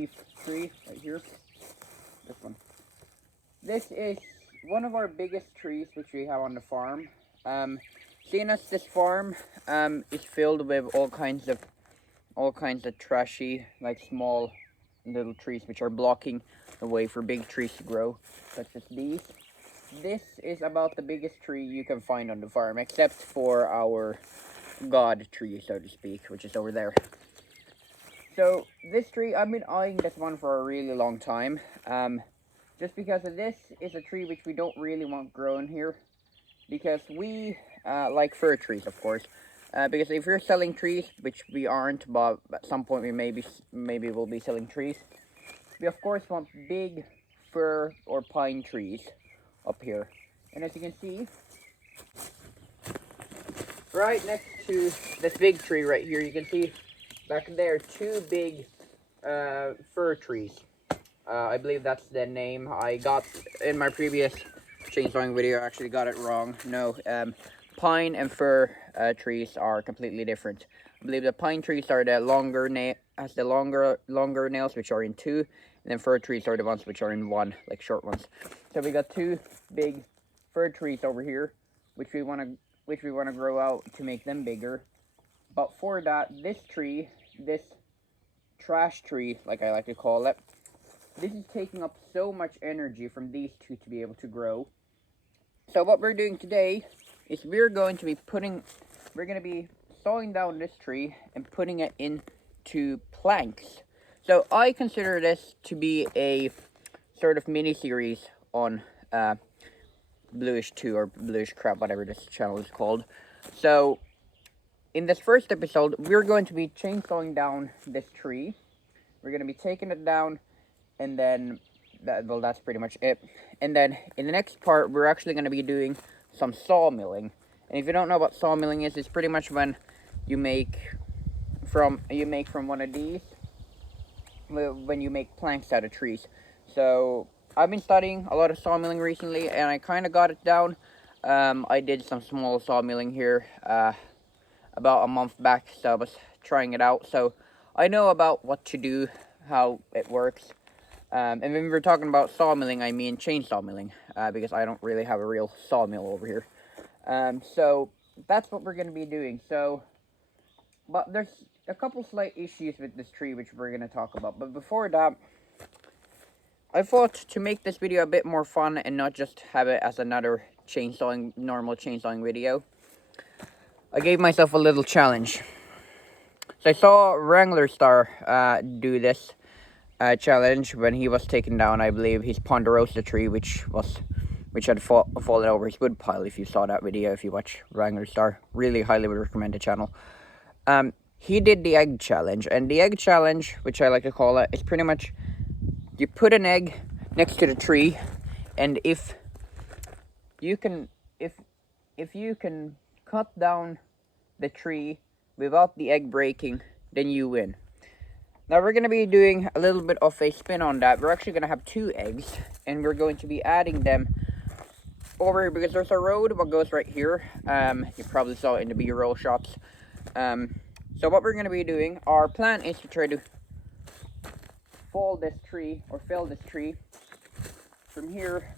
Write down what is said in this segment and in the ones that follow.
leaf tree right here. This one. This is one of our biggest trees which we have on the farm. Seeing as this farm is filled with all kinds of trashy, like small little trees which are blocking the way for big trees to grow, such as these. This is about the biggest tree you can find on the farm, except for our god tree, so to speak, which is over there. So this tree, I've been eyeing this one for a really long time, just because this is a tree which we don't really want growing here, because we like fir trees, of course. Because if you're selling trees, which we aren't, but at some point we maybe will be selling trees, we of course want big fir or pine trees up here. And as you can see, right next to this big tree right here, you can see back there two big fir trees. I believe that's the name I got in my previous chainsawing video. I actually got it wrong. No, pine and fir trees are completely different. I believe the pine trees are the longer nails, which are in 2, and then fir trees are the ones which are in 1, like short ones. So we got 2 big fir trees over here, which we want to grow out to make them bigger. But for that, this tree, this trash tree, like I like to call it, this is taking up so much energy from these two to be able to grow. So what we're doing today is we're going to be sawing down this tree and putting it into planks. So I consider this to be a sort of mini series on Bluish 2 or Bluish Crap, whatever this channel is called. So in this first episode, we're going to be chainsawing down this tree. We're going to be taking it down, and then that's pretty much it. And then in the next part, we're actually going to be doing some sawmilling. And if you don't know what sawmilling is, it's pretty much when you make from one of these, when you make planks out of trees. So I've been studying a lot of sawmilling recently, and I kind of got it down. I did some small sawmilling here about a month back, so I was trying it out. So I know about what to do, how it works. And when we're talking about sawmilling, I mean chainsaw milling, because I don't really have a real sawmill over here. So that's what we're going to be doing. But there's a couple slight issues with this tree which we're going to talk about. But before that, I thought to make this video a bit more fun and not just have it as another normal chainsawing video, I gave myself a little challenge. So I saw Wrangler Star do this challenge when he was taking down, I believe, his ponderosa tree, which had fallen over his wood pile. If you saw that video, if you watch Wrangler Star, really highly would recommend the channel. He did the egg challenge, and the egg challenge, which I like to call it, is pretty much you put an egg next to the tree, and if you can cut down the tree without the egg breaking, then you win. Now we're going to be doing a little bit of a spin on that. We're actually going to have 2 eggs, and we're going to be adding them over here because there's a road that goes right here. You probably saw it in the B-roll shots. So what we're going to be doing, our plan is to try to fell this tree from here,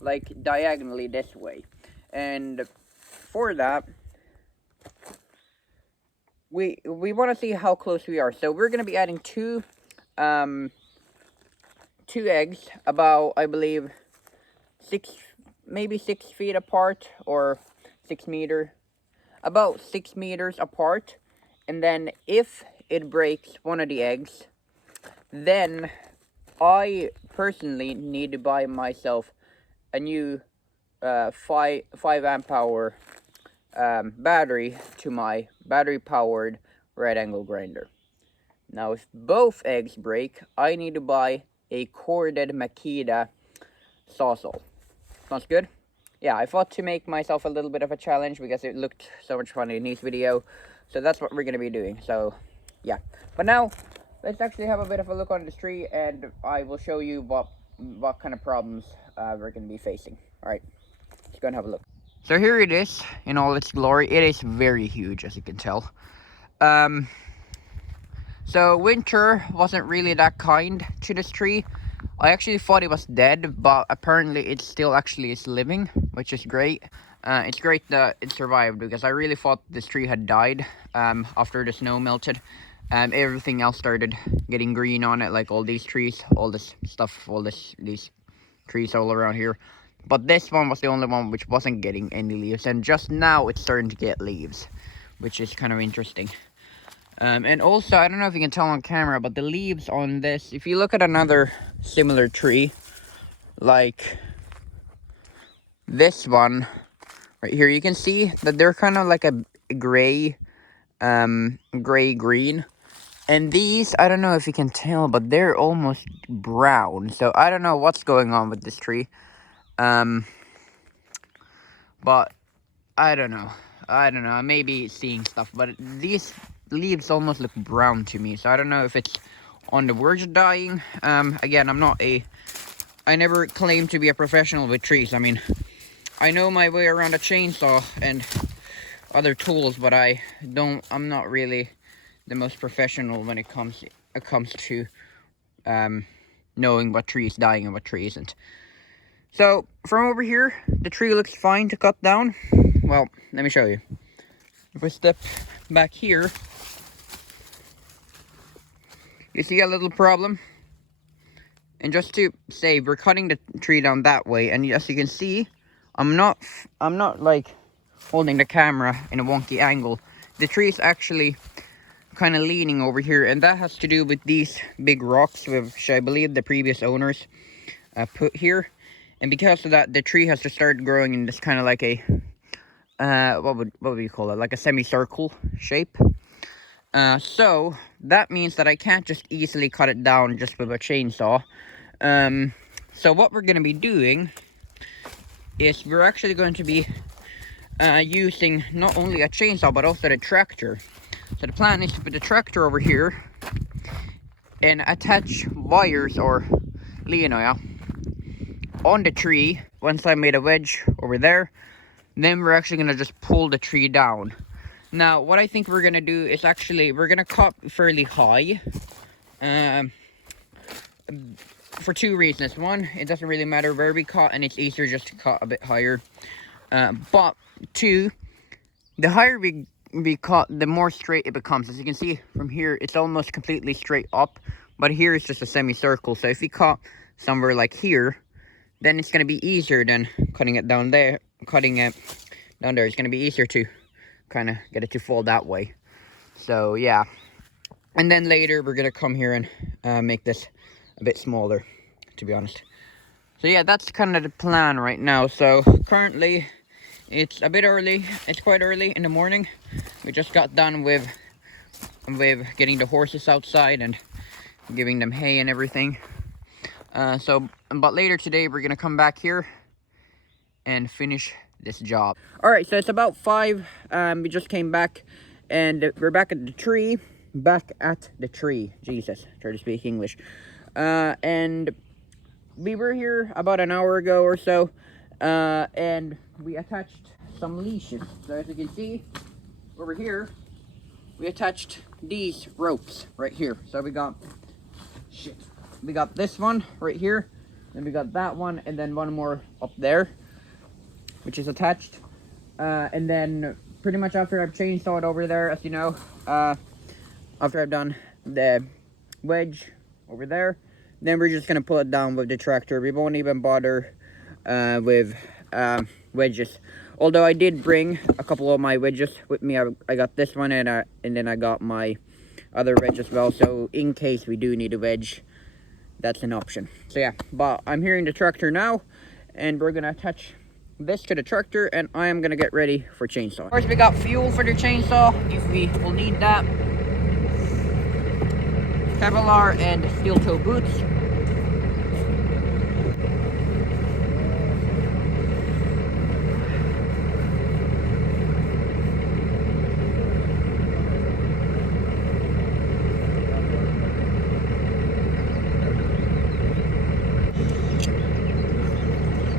like diagonally this way. And for that, we want to see how close we are. So we're going to be adding 2 eggs, about, I believe, 6 feet apart, or 6 meters, about 6 meters apart. And then if it breaks one of the eggs, then I personally need to buy myself a new 5 amp hour battery to my battery powered right angle grinder. Now if both eggs break, I need to buy a corded Makita sawzall. Sounds good? Yeah, I thought to make myself a little bit of a challenge because it looked so much fun in this video. So that's what we're going to be doing. So yeah, but now let's actually have a bit of a look on this tree, and I will show you what kind of problems we're going to be facing. All right, let's go and have a look. So here it is in all its glory. It is very huge, as you can tell. So winter wasn't really that kind to this tree. I actually thought it was dead, but apparently it still actually is living, which is great. It's great that it survived, because I really thought this tree had died after the snow melted. Everything else started getting green on it, like all these trees, all this stuff, these trees all around here. But this one was the only one which wasn't getting any leaves, and just now it's starting to get leaves, which is kind of interesting. And also, I don't know if you can tell on camera, but the leaves on this, if you look at another similar tree, like this one right here, you can see that they're kind of like a gray, gray-green. And these, I don't know if you can tell, but they're almost brown. So I don't know what's going on with this tree. But I don't know. I may be seeing stuff, but these leaves almost look brown to me. So I don't know if it's on the verge of dying. Again, I never claimed to be a professional with trees. I mean, I know my way around a chainsaw and other tools, but I'm not really the most professional when it comes to knowing what tree is dying and what tree isn't. So from over here, the tree looks fine to cut down. Well, let me show you. If we step back here, you see a little problem. And just to say, we're cutting the tree down that way, and as you can see, I'm not like holding the camera in a wonky angle. The tree is actually kind of leaning over here, and that has to do with these big rocks which I believe the previous owners put here. And because of that, the tree has to start growing in this kind of like a what would you call it, like a semicircle shape. So that means that I can't just easily cut it down just with a chainsaw. So what we're going to be doing is we're actually going to be using not only a chainsaw but also the tractor. So the plan is to put the tractor over here and attach wires or liinoja on the tree. Once I made a wedge over there, then we're actually going to just pull the tree down. Now what I think we're going to do is actually we're going to cut fairly high for two reasons. One, it doesn't really matter where we cut, and it's easier just to cut a bit higher. But two, the higher we cut, the more straight it becomes. As you can see from here, it's almost completely straight up, but here it's just a semicircle. So if we cut somewhere like here, then it's going to be easier than cutting it down there. Cutting it down there, it's going to be easier to kind of get it to fall that way. So yeah, and then later we're going to come here and make this a bit smaller, to be honest. So yeah, that's kind of the plan right now. So currently it's a bit early. It's quite early in the morning. We just got done with getting the horses outside and giving them hay and everything. But later today we're gonna come back here and finish this job. All right, so it's about 5. We just came back and we're back at the tree. Jesus, try to speak English. And we were here about an hour ago or so, and we attached some leashes. So as you can see over here, we attached these ropes right here. So we got this one right here, then we got that one, and then one more up there, which is attached. And then pretty much after I've chainsawed over there, as you know, after I've done the wedge over there, then we're just gonna pull it down with the tractor. We won't even bother with wedges. Although I did bring a couple of my wedges with me. I got this one, and then I got my other wedge as well. So in case we do need a wedge, that's an option. So yeah, but I'm here in the tractor now, and we're gonna attach this to the tractor, and I am gonna get ready for chainsaw. Of course, we got fuel for the chainsaw if we will need that. Kevlar and steel toe boots.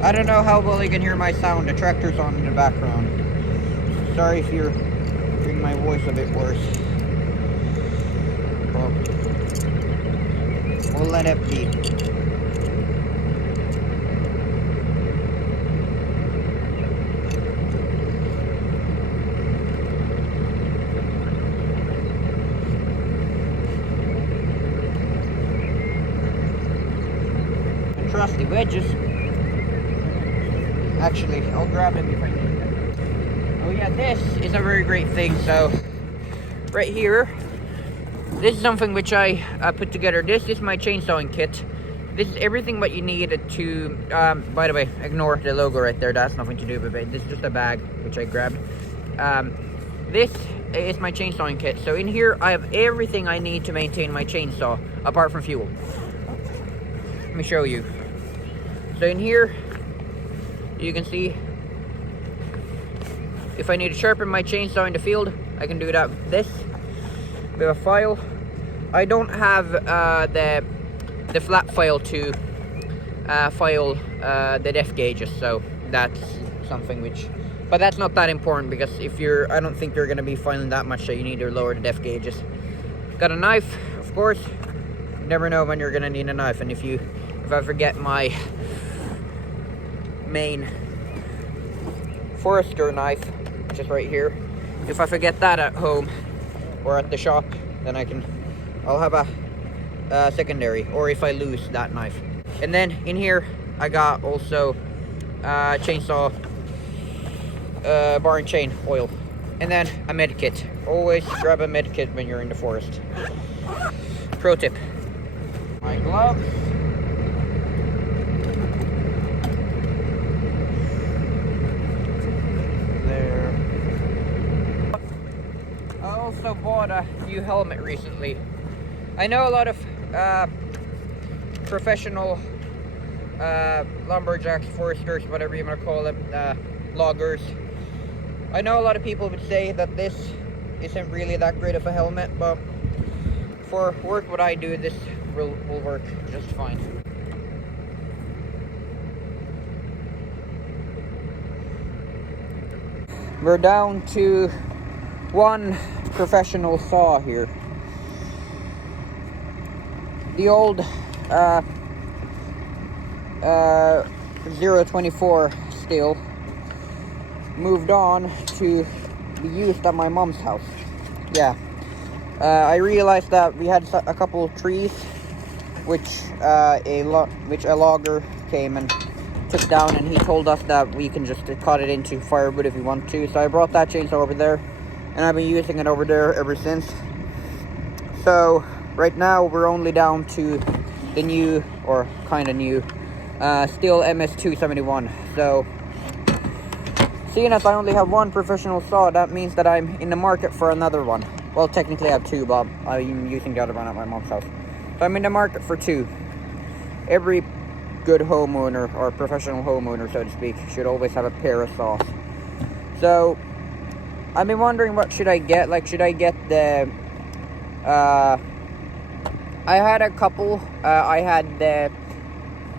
I don't know how well you can hear my sound. The tractor's on in the background. Sorry if you're hearing my voice a bit worse. But We'll let it be. Trusty wedges. Actually, I'll grab them if I need them. Oh yeah, this is a very great thing. So, right here, this is something which I put together. This is my chainsawing kit. This is everything what you need to, by the way, ignore the logo right there. That's nothing to do with it. This is just a bag which I grabbed. This is my chainsawing kit. So in here, I have everything I need to maintain my chainsaw, apart from fuel. Let me show you. So in here, you can see if I need to sharpen my chainsaw in the field, I can do that with this. We have a file. I don't have the flat file to file the depth gauges, so that's something which, but that's not that important because if you're, I don't think you're gonna be filing that much, so you need to lower the depth gauges. Got a knife, of course. You never know when you're gonna need a knife, and if I forget my main forester knife, which is right here, if I forget that at home or at the shop, then I'll have a secondary, or if I lose that knife. And then in here I got also chainsaw bar and chain oil, and then a med kit. Always grab a med kit when you're in the forest. Pro tip. My gloves. Also bought a new helmet recently. I know a lot of professional lumberjacks, foresters, whatever you want to call them, loggers. I know a lot of people would say that this isn't really that great of a helmet, but for work what I do, this will work just fine. We're down to one professional saw here. The old 024 steel moved on to be used at my mom's house. Yeah, I realized that we had a couple of trees which a logger came and took down, and he told us that we can just cut it into firewood if we want to. So I brought that chainsaw over there, and I've been using it over there ever since. So right now we're only down to the new, or kind of new, Stihl MS271. So seeing as I only have one professional saw, that means that I'm in the market for another one. Well, technically I have two, but I'm using the other one at my mom's house. So I'm in the market for two. Every good homeowner, or professional homeowner so to speak, should always have a pair of saws. So I've been wondering, what should I get? Like, should I get the I had a couple. I had the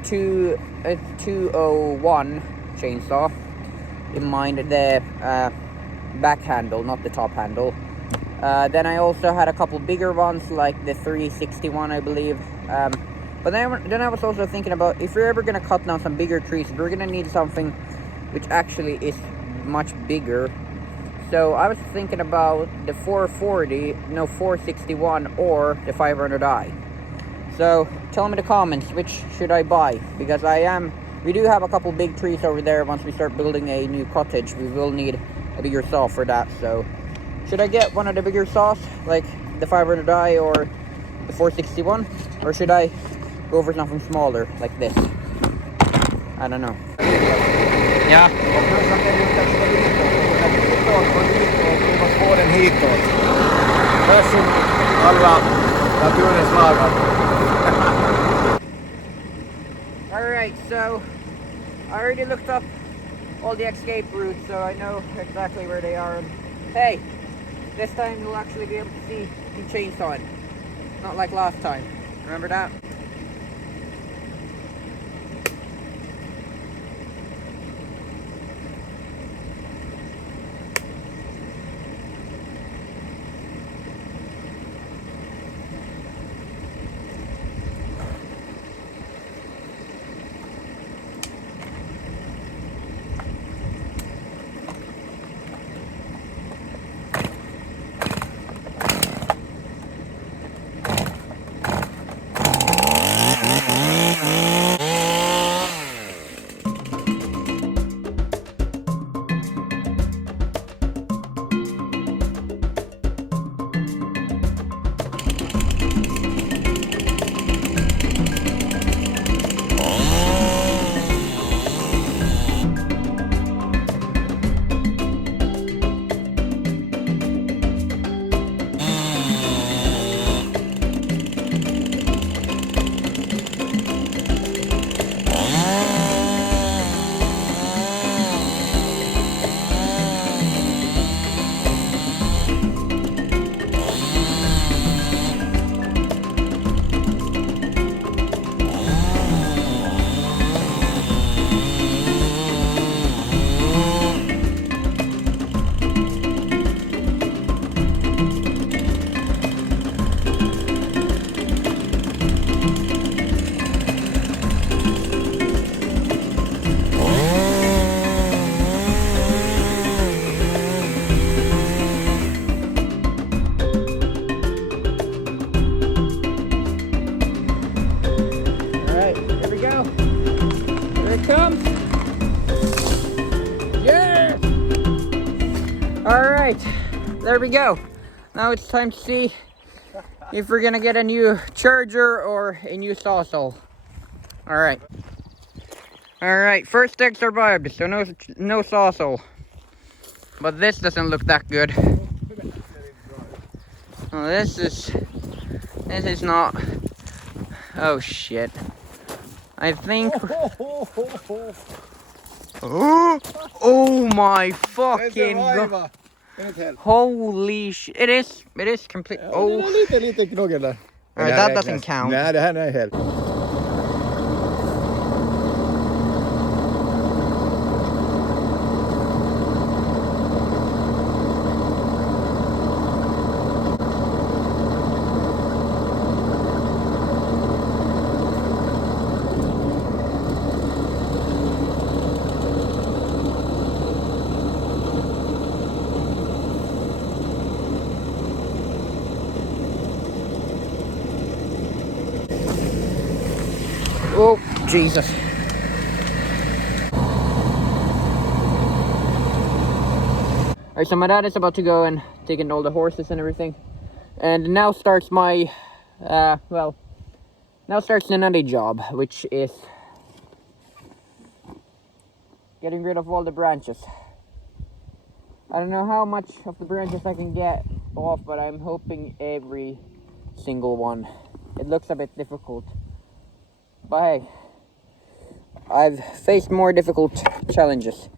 201 chainsaw in mind, the back handle, not the top handle. Then I also had a couple bigger ones, like the 361, I believe. But then I was also thinking about, if you're ever going to cut down some bigger trees, we're going to need something which actually is much bigger. So I was thinking about the 461 or the 500i. So tell me in the comments, which should I buy? Because we do have a couple big trees over there. Once we start building a new cottage, we will need a bigger saw for that. So should I get one of the bigger saws, like the 500i or the 461? Or should I go for something smaller, like this? I don't know. Ja. Alright, so I already looked up all the escape routes, so I know exactly where they are. And hey, this time you'll actually be able to see me chainsawing. Not like last time. Remember that? there we go. Now it's time to see if we're gonna get a new charger or a new sawzall. Alright. Alright, first egg survived, so no sawzall. But this doesn't look that good. Oh, this is not. Oh shit. I think. Oh my fucking god. Holy shit. It is complete. Oh. Lite knoggen där. Alright, that doesn't count. Nej, det här är helt. Oh, Jesus. Alright, so my dad is about to go and take in all the horses and everything. And now starts my, now starts another job, which is getting rid of all the branches. I don't know how much of the branches I can get off, but I'm hoping every single one. It looks a bit difficult. But hey, I've faced more difficult challenges.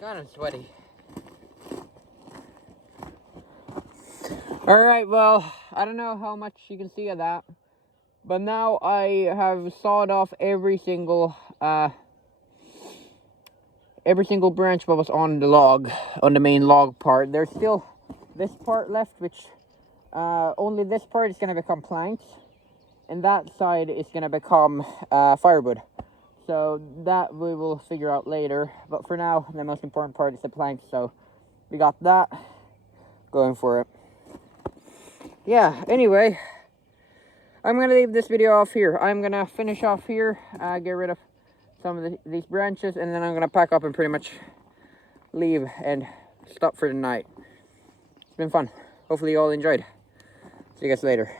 God, I'm sweaty. Alright, well, I don't know how much you can see of that. But now I have sawed off every single branch that was on the log, on the main log part. There's still this part left, which only this part is going to become planks. And that side is going to become firewood. So that we will figure out later. But for now, the most important part is the planks. So we got that. Going for it. Yeah, anyway. I'm going to leave this video off here. I'm going to finish off here. Get rid of some of these branches. And then I'm going to pack up and pretty much leave and stop for the night. It's been fun. Hopefully you all enjoyed. See you guys later.